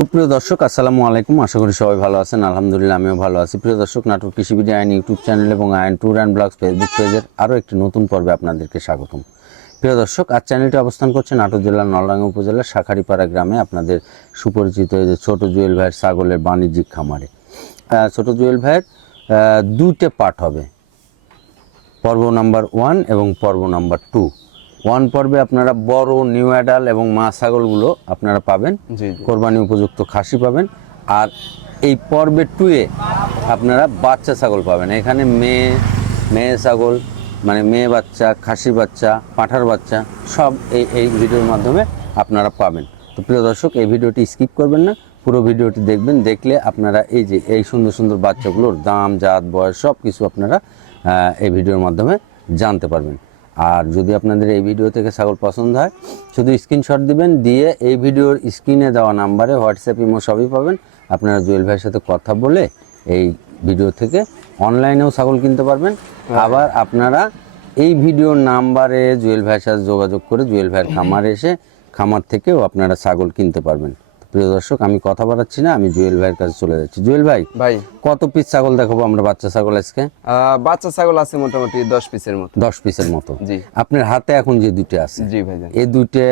সুপ্রিয় দর্শক, আসসালামু আলাইকুম। আশা করি সবাই ভালো আছেন। আলহামদুলিল্লাহ, আমিও ভালো আছি। প্রিয় দর্শক, নাটক কৃষিবিডি আইন ইউটিউব চ্যানেল এবং আইন ট্যুর অ্যান্ড ব্লগস ফেসবুক পেজের আরও একটি নতুন পর্বে আপনাদেরকে স্বাগতম। প্রিয় দর্শক, আজ চ্যানেলটি অবস্থান করছে নাটোর জেলার নলডাঙ্গা উপজেলার শাখারিপাড়া গ্রামে আপনাদের সুপরিচিত যে ছোট জুয়েল ভাইয়ের ছাগলের বাণিজ্যিক খামারে। ছোট জুয়েল ভাইয়ের দুইটা পার্ট হবে। পর্ব নাম্বার ওয়ান এবং পর্ব নাম্বার টু। ওয়ান পর্বে আপনারা বড় নিউ অ্যাডাল এবং মা ছাগলগুলো আপনারা পাবেন। কোরবানি উপযুক্ত খাসি পাবেন। আর এই পর্বে টুয়ে আপনারা বাচ্চা ছাগল পাবেন। এখানে মেয়ে মেয়ে ছাগল মানে মেয়ে বাচ্চা খাসি বাচ্চা পাঁঠার বাচ্চা সব এই এই ভিডিওর মাধ্যমে আপনারা পাবেন। তো প্রিয় দর্শক এই ভিডিওটি স্কিপ করবেন না। পুরো ভিডিওটি দেখবেন দেখলে আপনারা এই যে এই সুন্দর সুন্দর বাচ্চাগুলোর দাম জাত বয়স সব কিছু আপনারা এই ভিডিওর মাধ্যমে জানতে পারবেন। আর যদি আপনাদের এই ভিডিও থেকে ছাগল পছন্দ হয় শুধু স্ক্রিনশট দিবেন দিয়ে এই ভিডিওর স্ক্রিনে দেওয়া নাম্বারে হোয়াটসঅ্যাপ ইমো সবই পাবেন। আপনারা জুয়েল ভাইয়ের সাথে কথা বলে এই ভিডিও থেকে অনলাইনেও ছাগল কিনতে পারবেন। আবার আপনারা এই ভিডিওর নাম্বারে জুয়েল ভাইয়ের সাথে যোগাযোগ করে জুয়েল ভাইয়ের খামারে এসে খামার থেকেও আপনারা ছাগল কিনতে পারবেন। প্রিয় দর্শক আমি কথা বাড়াচ্ছি না আমি জুয়েল ভাইয়ের কাছে চলে যাচ্ছি। জুয়েল ভাই ভাই। কত পিস ছাগল দেখাবো আমরা বাচ্চা ছাগল আজকে? বাচ্চা ছাগল আছে মোটামুটি দশ পিসের মতো। দশ পিসের মতো। জি। আপনার হাতে এখন যে দুটো আছে জি ভাই এই দুইটা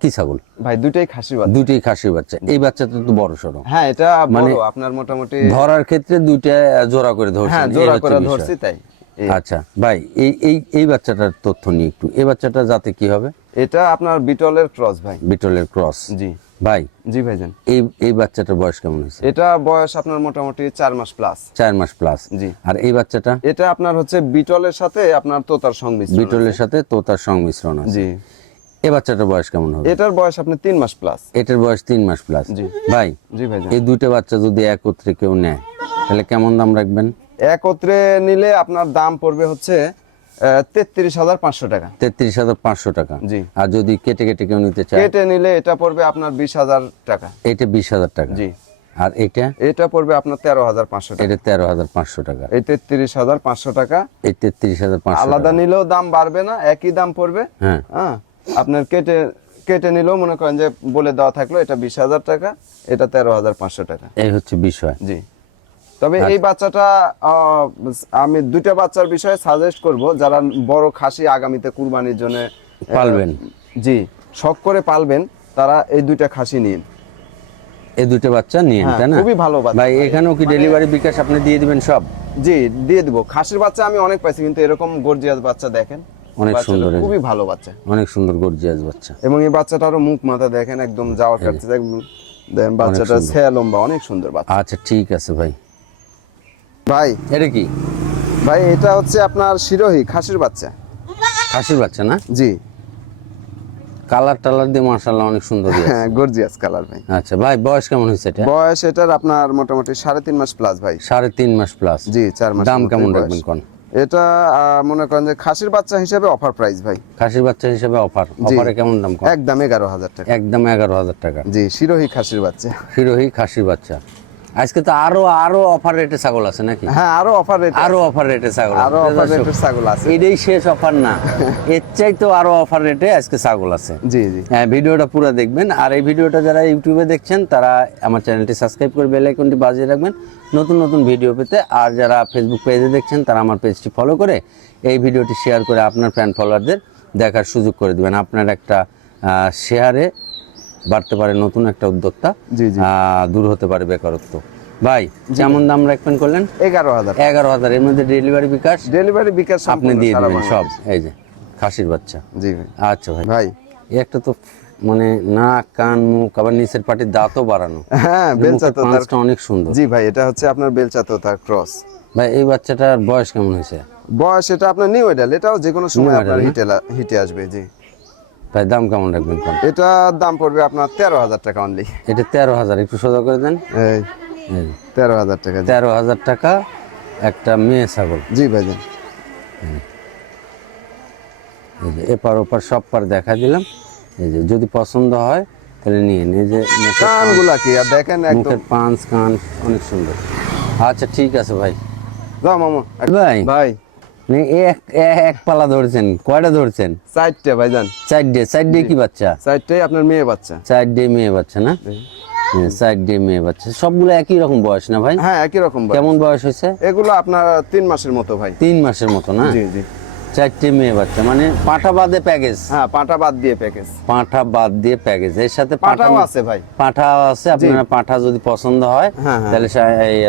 কি ছাগল? ভাই দুইটাই খাসি বাচ্চা। খাসির বাচ্চা। এই বাচ্চাটা তো বড় সড়ো। হ্যাঁ এটা মানে আপনার মোটামুটি ধরার ক্ষেত্রে দুইটা জোড়া করে ধরছেন। হ্যাঁ জোড়া করে ধরছি তাই। আচ্ছা ভাই এই এই এই বাচ্চাটার তথ্য নিয়ে একটু। এই বাচ্চাটা যাতে কি হবে? এটা আপনার বিটলের ক্রস ভাই। বিটলের ক্রস জি। ভাই জি ভাইজান। এই এই বাচ্চাটার বয়স কেমন হয়েছে? এটা বয়স আপনার মোটামুটি চার মাস প্লাস চার মাস প্লাস জি। আর এই বাচ্চাটা? এটা আপনার হচ্ছে বিটলের সাথে আপনার তোতার সংমিশ্রণ বিটলের সাথে তোতার সংমিশ্রণ আছে। জি। এই বাচ্চাটার বয়স কেমন হবে? এটার বয়স আপনি তিন মাস প্লাস এটার বয়স তিন মাস প্লাস জি। ভাই জি ভাইজান। এই দুইটা বাচ্চা যদি একত্রে কেউ নেয় তাহলে কেমন দাম রাখবেন? একত্রে নিলে আপনার দাম পড়বে হচ্ছে তেত্রিশ হাজার পাঁচশো টাকা। তেত্রিশ হাজার পাঁচশো টাকা। জি। আর যদি কেটে কেটে কেউ নিতে চায়? কেটে নিলে এটা পড়বে আপনার বিশ হাজার টাকা। এটা বিশ হাজার টাকা। জি। আর এটা? এটা পড়বে আপনার তেরো হাজার পাঁচশো টাকা। এটা তেরো হাজার পাঁচশো টাকা। এই তেত্রিশ হাজার পাঁচশো টাকা। এই তেত্রিশ হাজার পাঁচশো আলাদা নিলেও দাম বাড়বে না একই দাম পড়বে। হ্যাঁ। হ্যাঁ আপনার কেটে কেটে নিলেও মনে করেন যে বলে দেওয়া থাকল এটা বিশ হাজার টাকা এটা তেরো হাজার পাঁচশো টাকা। এই হচ্ছে বিষয়। জি। তবে এই বাচ্চাটা আহ, আমি দুইটা বাচ্চার বিষয়ে সাজেস্ট করব যারা বড় খাসি আগামীতে কুরবানির জন্য পালবেন। জি শখ করে পালবেন তারা এই দুইটা খাসি নিন। এই দুটো বাচ্চা নিয়ে হ্যাঁ, তাই না? খুবই ভালো বাচ্চা। ভাই এখানেও কি ডেলিভারি বিকাশ আপনি দিয়ে দিবেন সব? জি দিয়ে দিব। খাসির বাচ্চা আমি অনেক পাইছি কিন্তু এরকম গর্জিয়াস বাচ্চা দেখেন। অনেক সুন্দর খুবই ভালো বাচ্চা। অনেক সুন্দর গর্জিয়াস বাচ্চা। এবং এই বাচ্চাটারও মুখ মাথা দেখেন একদম যাওয়ার কাছে একদম। দেখেন বাচ্চাটা। ছেয়া লম্বা অনেক সুন্দর বাচ্চা। আচ্ছা ঠিক আছে ভাই। ভাই এটা কি? ভাই এটা হচ্ছে আপনার শিরোহী খাসির বাচ্চা। খাসির বাচ্চা না? জি। কালার টালার দিয়ে মার্শাল্লাহ অনেক সুন্দর হ্যাঁ গর্জিয়াস কালার ভাই। আচ্ছা ভাই বয়স কেমন হয়েছে এটা? বয়স এটার আপনার মোটামুটি সাড়ে তিন মাস প্লাস ভাই। সাড়ে তিন মাস প্লাস জি চার মাস দাম কেমন রাখবেন কোন? এটা মনে করেন যে খাসির বাচ্চা হিসেবে অফার প্রাইস ভাই। খাসির বাচ্চা হিসেবে অফার অফারে কেমন দাম কম একদম এগারো হাজার টাকা। একদম এগারো হাজার টাকা। জি শিরোহী খাসির বাচ্চা। হিরোহি খাসির বাচ্চা। আজকে তো আরও আরও অফার রেটে ছাগল আছে নাকি? হ্যাঁ আরও অফার রেট আরও অফার রেটে ছাগল আরও অফার রেটের ছাগল আছে। এটাই শেষ অফার না। এর চাইতেও আরও অফার রেটে আজকে ছাগল আছে। জি জি। হ্যাঁ ভিডিওটা পুরো দেখবেন। আর এই ভিডিওটা যারা ইউটিউবে দেখছেন তারা আমার চ্যানেলটি সাবস্ক্রাইব করে বেল আইকনটি বাজিয়ে রাখবেন। নতুন নতুন ভিডিও পেতে। আর যারা ফেসবুক পেজে দেখছেন তারা আমার পেজটি ফলো করে এই ভিডিওটি শেয়ার করে আপনার ফ্যান ফলোয়ারদের দেখার সুযোগ করে দিবেন। আপনার একটা শেয়ারে বাড়তে পারে নতুন একটা উদ্যোক্তা দূর হতে পারে বেকারত্ব। ভাই কেমন দাম রাখবেন করলেন? এগারো হাজার। এগারো হাজার এর মধ্যে ডেলিভারি বিকাশ? ডেলিভারি বিকাশ আপনি দিয়ে দিবেন সব এই যে খাসির বাচ্চা। জি ভাই। আচ্ছা ভাই। ভাই। একটা তো মানে নাক কান মুখ আবার নিচের পাটির দাঁতও বাড়ানো। হ্যাঁ বেলচা মুখের তার পাঁচটা অনেক সুন্দর। জি ভাই এটা হচ্ছে আপনার বেলচা তো তার ক্রস ভাই এই বাচ্চাটার বয়স কেমন হয়েছে? বয়স এটা আপনার নিউ এডাল এটাও যে কোনো সময় আপনার হিটে হিটে আসবে জি। ভাই দাম কেমন রাখবেন এটা দাম পড়বে আপনার তেরো হাজার টাকা অনলি এটা তেরো হাজার একটু সোজা করে দেন। এই তেরো হাজার টাকা তেরো হাজার টাকা একটা মেয়ে ছাগল। জি এই। এপার ওপার সব পার দেখা দিলাম। এই যে যদি পছন্দ হয় তাহলে নিয়ে। এই যে কানগুলা কি? আর দেখেন একদম মুখের পাঁচ কান অনেক সুন্দর। আচ্ছা ঠিক আছে ভাই। যাও মামা। ভাই। ভাই। এক এ- এক পালা ধরছেন কয়টা ধরছেন? চারটে ভাইজান। চার ডে কি বাচ্চা? চারটেই আপনার মেয়ে বাচ্চা। চার মেয়ে বাচ্চা না? সাইড মেয়ে বাচ্চা। সবগুলো একই রকম বয়স না ভাই? হ্যাঁ একই রকম কেমন বয়স হয়েছে? এগুলো আপনার তিন মাসের মতো ভাই। তিন মাসের মতো না? জি জি। চারটে মেয়ে বাচ্চা মানে পাঁঠা বাদে প্যাকেজ হ্যাঁ পাটা বাদ দিয়ে প্যাকেজ পাঁঠা বাদ দিয়ে প্যাকেজ এর সাথে আছে ভাই। পাঁঠা আছে। আপনারা পাঁঠা যদি পছন্দ হয় হ্যাঁ, হ্যাঁ। তাহলে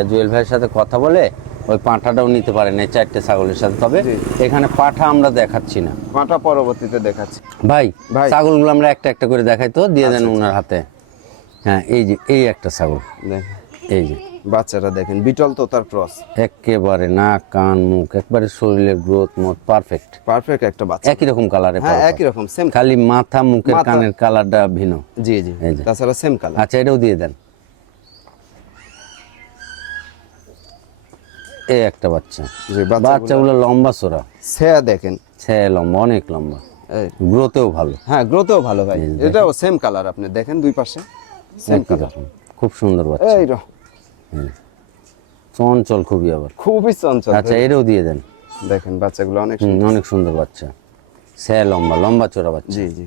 জুয়েল ভাইয়ের সাথে কথা বলে ওই পাঁঠাটাও নিতে পারেন এই চারটে ছাগলের সাথে। তবে এখানে পাঁঠা আমরা দেখাচ্ছি না। পাটা পরবর্তীতে দেখাচ্ছি। ভাই ভাই। ছাগলগুলো আমরা একটা একটা করে দেখাই তো দিয়ে দেন ওনার হাতে। হ্যাঁ এই যে এই একটা ছাগল। এই যে। বাচ্চাটা দেখেন বিটল তো তার ক্রস। একেবারে নাক কান মুখ একবারে শরীরের গ্রোথ মোট পারফেক্ট পারফেক্ট একটা বাচ্চা। একই রকম কালারে হ্যাঁ একই রকম সেম খালি মাথা মুখের কানের কালারটা ভিন্ন। জি জি তাছাড়া সেম কালার আচ্ছা এটাও দিয়ে দেন। এই একটা বাচ্চা। বাচ্চাগুলো লম্বা চোরা। সেয়া দেখেন। ছে লম্বা অনেক লম্বা। এই। গ্রোথেও ভালো। হ্যাঁ গ্রোথেও ভালো ভাই। এটাও সেম কালার আপনি দেখেন দুই পাশে। সেম কালার খুব সুন্দর বাচ্চা। এই র। চঞ্চল খুবই আবার। খুবই চঞ্চল। আচ্ছা এটাও দিয়ে দেন। দেখেন বাচ্চাগুলো অনেক অনেক সুন্দর বাচ্চা। সে লম্বা লম্বা চোরা বাচ্চা। জি জি।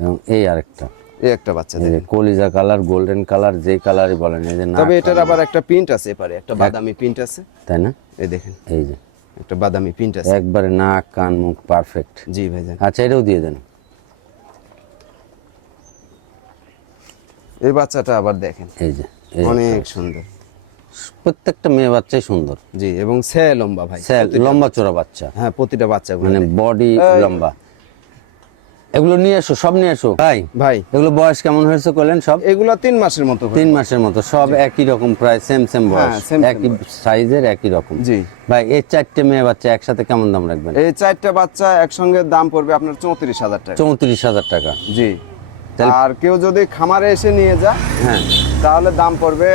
এবং এই আরেকটা। এই একটা বাচ্চা দেখেন কলিজা কালার গোল্ডেন কালার যে কালারই বলেন এই যে তবে এটার আবার একটা প্রিন্ট আছে এপারে একটা বাদামি প্রিন্ট আছে। তাই না? এই দেখেন। এই যে। একটা বাদামি প্রিন্ট আছে। একবারে নাক কান মুখ পারফেক্ট জি ভাইজান। আচ্ছা এটাও দিয়ে দেন। এই বাচ্চাটা আবার দেখেন। এই যে অনেক সুন্দর। প্রত্যেকটা মেয়ে বাচ্চাই সুন্দর। জি এবং সে লম্বা ভাই। লম্বা চোরা বাচ্চা। হ্যাঁ প্রতিটা বাচ্চা মানে বডি লম্বা। এগুলো নিয়ে এসো সব নিয়ে এসো ভাই ভাই। এগুলো বয়স কেমন হয়েছে করলেন সব? এগুলো তিন মাসের মতো তিন মাসের মতো সব একই রকম প্রায় সেম সেম বয়স। হ্যাঁ, same একই সাইজের একই রকম। জি। ভাই এই চারটে মেয়ে বাচ্চা একসাথে কেমন দাম রাখবেন? এই চারটা বাচ্চা একসঙ্গে দাম পড়বে আপনার চৌত্রিশ হাজার টাকা। চৌত্রিশ হাজার টাকা। জি। আর কেউ যদি খামারে এসে নিয়ে যায় হ্যাঁ। তাহলে দাম পড়বে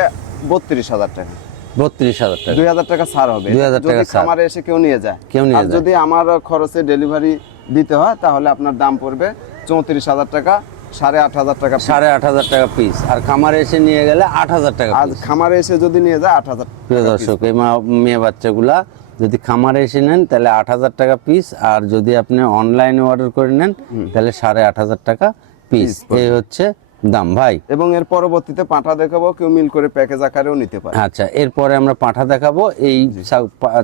বত্রিশ হাজার টাকা। বত্রিশ হাজার টাকা। দুই হাজার টাকা ছাড় হবে। 2000 যদি টাকা খামারে এসে কেউ নিয়ে যায়। কেউ নিয়ে যায়। যদি আমার খরচে ডেলিভারি দিতে হয় তাহলে আপনার দাম পড়বে চৌত্রিশ হাজার টাকা সাড়ে আট হাজার টাকা সাড়ে আট হাজার টাকা পিস আর খামারে এসে নিয়ে গেলে আট হাজার টাকা আর খামারে এসে যদি নিয়ে যায় আট হাজার প্রিয় দর্শক এই মা- মেয়ে বাচ্চাগুলা যদি খামারে এসে নেন তাহলে আট হাজার টাকা পিস আর যদি আপনি অনলাইনে অর্ডার করে নেন তাহলে সাড়ে আট হাজার টাকা পিস এই হচ্ছে দাম। ভাই? এবং এর পরবর্তীতে পাঁঠা দেখাবো কেউ মিল করে প্যাকেজ আকারেও নিতে পারে। আচ্ছা এরপরে আমরা পাঠা দেখাবো। এই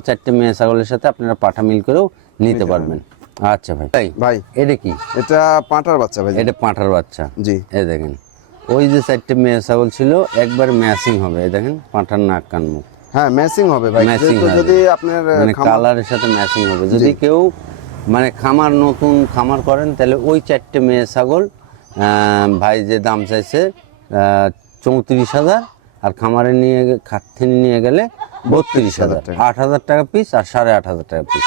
চারটে মেয়ে ছাগলের সাথে আপনারা পাঠা মিল করেও নিতে পারবেন। আচ্ছা ভাই। ভাই ভাই। এটা কি? এটা পাঁঠার বাচ্চা ভাই। এটা পাঁঠার বাচ্চা। জি। এই দেখেন ওই যে চারটে মেয়ে ছাগল ছিল একবার ম্যাচিং হবে এই দেখেন পাঁঠার নাক কান মুখ। হ্যাঁ ম্যাচিং হবে ভাই। হবে। যদি আপনার মানে কালারের সাথে ম্যাচিং হবে। যদি কেউ মানে খামার নতুন খামার করেন তাহলে ওই চারটে মেয়ে ছাগল ভাই যে দাম চাইছে চৌত্রিশ হাজার আর খামারে নিয়ে খাটথিনি নিয়ে গেলে বত্রিশ হাজার আট হাজার টাকা পিস আর সাড়ে আট হাজার টাকা পিস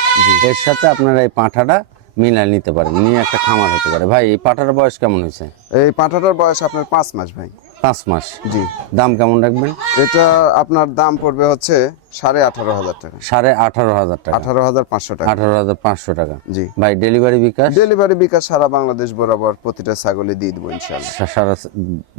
এর সাথে আপনারা এই পাঁঠাটা মিলাই নিতে পারেন। নিয়ে একটা খামার হতে পারে। ভাই এই পাঁঠার বয়স কেমন হয়েছে? এই পাঁঠাটার বয়স আপনার পাঁচ মাস ভাই। পাঁচ মাস। জি। দাম কেমন রাখবেন? এটা আপনার দাম পড়বে হচ্ছে সাড়ে আঠারো হাজার টাকা। সাড়ে আঠারো হাজার টাকা। আঠারো হাজার পাঁচশো টাকা। আঠারো হাজার পাঁচশো টাকা। জি। ভাই ডেলিভারি বিকাশ? ডেলিভারি বিকাশ সারা বাংলাদেশ বরাবর প্রতিটা ছাগলে দিয়ে দেবো ইনশাল্লাহ সারা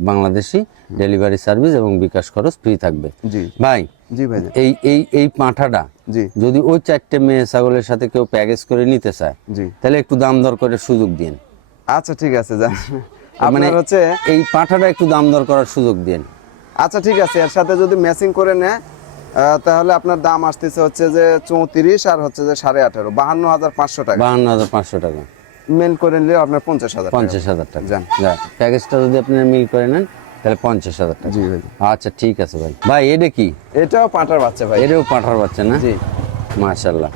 বাংলাদেশি ডেলিভারি সার্ভিস এবং বিকাশ খরচ ফ্রি থাকবে। জি। ভাই জি ভাই এই এই এই পাঁঠাটা জি। যদি ওই চারটে মেয়ে ছাগলের সাথে কেউ প্যাকেজ করে নিতে চায় জি। তাহলে একটু দাম দর করে সুযোগ দিন। আচ্ছা ঠিক আছে যান। মানে হচ্ছে এই পাঁঠাটা একটু দাম দর করার সুযোগ দিন। আচ্ছা ঠিক আছে এর সাথে যদি ম্যাচিং করে নেয় তাহলে আপনার দাম আসতেছে হচ্ছে যে চৌত্রিশ আর হচ্ছে যে সাড়ে আঠারো বাহান্ন হাজার পাঁচশো টাকা। বাহান্ন হাজার পাঁচশো টাকা। মেন করে নিলে আপনার পঞ্চাশ হাজার পঞ্চাশ হাজার টাকা। যান। যাক, প্যাকেজটা যদি আপনি মিল করে নেন তাহলে পঞ্চাশ হাজার টাকা। জি ভাই আচ্ছা ঠিক আছে ভাই। ভাই এটা কি? এটাও পাঁঠার বাচ্চা ভাই। এটাও পাঁঠার বাচ্চা না? জি। মাশাল্লাহ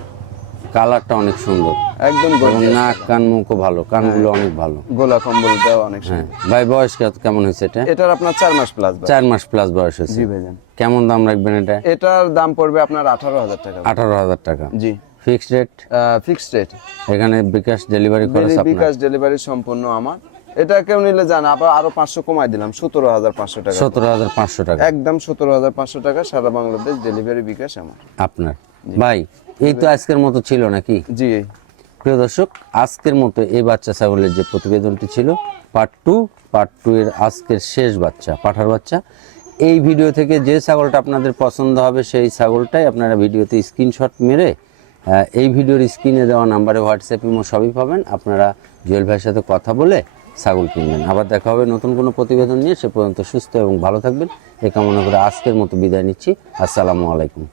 কালারটা অনেক সুন্দর। একদম নাক কান মুখও ভালো কানগুলো অনেক ভালো। গোলা কম্বলটাও অনেক হ্যাঁ। সুন্দর। ভাই বয়স কেমন হয়েছে এটা? এটার আপনার চার মাস প্লাস চার মাস প্লাস বয়স হয়েছে। কেমন দাম রাখবেন এটা? এটার দাম পড়বে আপনার আঠারো হাজার টাকা। আঠারো হাজার টাকা। জি। ফিক্সড রেট ফিক্সড রেট এখানে বিকাশ ডেলিভারি খরচ বিকাশ ডেলিভারি সম্পূর্ণ আমার। এটা কেউ নিলে জান আবার আরও পাঁচশো কমাই দিলাম সতেরো হাজার পাঁচশো টাকা। সতেরো হাজার পাঁচশো টাকা। একদম সতেরো হাজার পাঁচশো টাকা সারা বাংলাদেশ ডেলিভারি বিকাশ আমার। আপনার। ভাই এই তো আজকের মতো ছিল নাকি? জি। প্রিয় দর্শক আজকের মতো এই বাচ্চা ছাগলের যে প্রতিবেদনটি ছিল পার্ট টু পার্ট টু এর আজকের শেষ বাচ্চা পাঠার বাচ্চা এই ভিডিও থেকে যে ছাগলটা আপনাদের পছন্দ হবে সেই ছাগলটাই আপনারা ভিডিওতে স্ক্রিনশট মেরে এই ভিডিওর স্ক্রিনে দেওয়া নাম্বারে হোয়াটসঅ্যাপ ইমো সবই পাবেন। আপনারা জুয়েল ভাইয়ের সাথে কথা বলে ছাগল কিনবেন। আবার দেখা হবে নতুন কোনো প্রতিবেদন নিয়ে। সে পর্যন্ত সুস্থ এবং ভালো থাকবেন। এ কামনা করে আজকের মতো বিদায় নিচ্ছি। আসসালামু আলাইকুম।